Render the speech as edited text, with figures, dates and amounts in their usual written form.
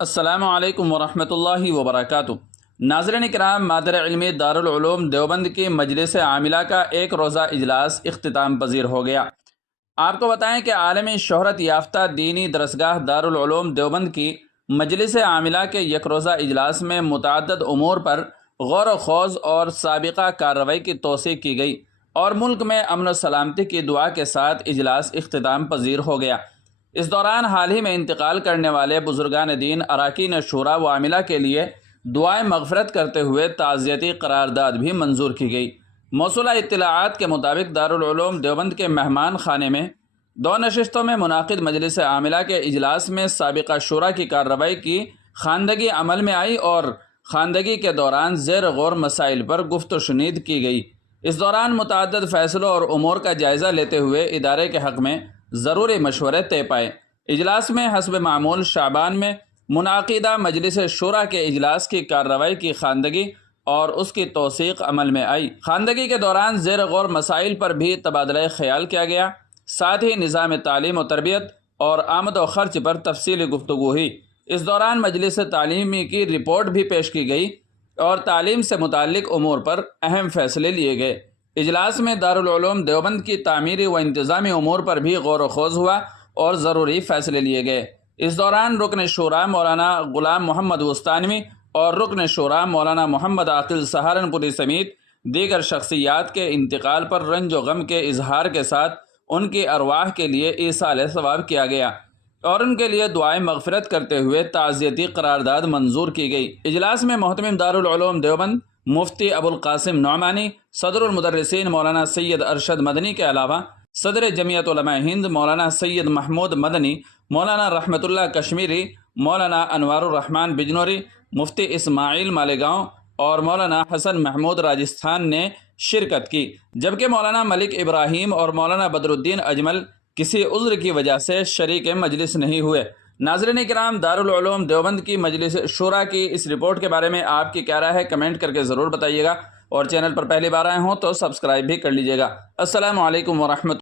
السلام علیکم ورحمۃ اللہ وبرکاتہ۔ ناظرین کرام، مادر علمی دارالعلوم دیوبند کی مجلس عاملہ کا ایک روزہ اجلاس اختتام پذیر ہو گیا۔ آپ کو بتائیں کہ عالمی شہرت یافتہ دینی درسگاہ دارالعلوم دیوبند کی مجلس عاملہ کے یک روزہ اجلاس میں متعدد امور پر غور و خوض اور سابقہ کارروائی کی توثیق کی گئی اور ملک میں امن و سلامتی کی دعا کے ساتھ اجلاس اختتام پذیر ہو گیا۔ اس دوران حال ہی میں انتقال کرنے والے بزرگان دین اراکین شورا و عاملہ کے لیے دعائیں مغفرت کرتے ہوئے تعزیتی قرارداد بھی منظور کی گئی۔ موصولہ اطلاعات کے مطابق دارالعلوم دیوبند کے مہمان خانے میں 2 نشستوں میں منعقد مجلس عاملہ کے اجلاس میں سابقہ شورا کی کارروائی کی خواندگی عمل میں آئی اور خواندگی کے دوران زیر غور مسائل پر گفت و شنید کی گئی۔ اس دوران متعدد فیصلوں اور امور کا جائزہ لیتے ہوئے ادارے کے حق میں ضروری مشورے طے پائے۔ اجلاس میں حسب معمول شعبان میں منعقدہ مجلس شورا کے اجلاس کی کارروائی کی خواندگی اور اس کی توثیق عمل میں آئی۔ خواندگی کے دوران زیر غور مسائل پر بھی تبادلہ خیال کیا گیا، ساتھ ہی نظام تعلیم و تربیت اور آمد و خرچ پر تفصیلی گفتگو ہوئی۔ اس دوران مجلس تعلیمی کی رپورٹ بھی پیش کی گئی اور تعلیم سے متعلق امور پر اہم فیصلے لیے گئے۔ اجلاس میں دارالعلوم دیوبند کی تعمیری و انتظامی امور پر بھی غور و خوض ہوا اور ضروری فیصلے لیے گئے۔ اس دوران رکن شورا مولانا غلام محمد وستانوی اور رکن شورا مولانا محمد عاقل سہارنپوری سمیت دیگر شخصیات کے انتقال پر رنج و غم کے اظہار کے ساتھ ان کی ارواح کے لیے ایصال ثواب کیا گیا اور ان کے لیے دعائیں مغفرت کرتے ہوئے تعزیتی قرارداد منظور کی گئی۔ اجلاس میں محتمم دارالعلوم دیوبند مفتی ابو القاسم نعمانی، صدر المدرسین مولانا سید ارشد مدنی کے علاوہ صدر جمعیت علماء ہند مولانا سید محمود مدنی، مولانا رحمت اللہ کشمیری، مولانا انوار الرحمن بجنوری، مفتی اسماعیل مالیگاؤں اور مولانا حسن محمود راجستھان نے شرکت کی، جبکہ مولانا ملک ابراہیم اور مولانا بدر الدین اجمل کسی عذر کی وجہ سے شریک مجلس نہیں ہوئے۔ ناظرین کرام، دارالعلوم دیوبند کی مجلس شورا کی اس رپورٹ کے بارے میں آپ کی کیا رائے ہے، کمنٹ کر کے ضرور بتائیے گا، اور چینل پر پہلی بار آئے ہوں تو سبسکرائب بھی کر لیجیے گا۔ السلام علیکم ورحمۃ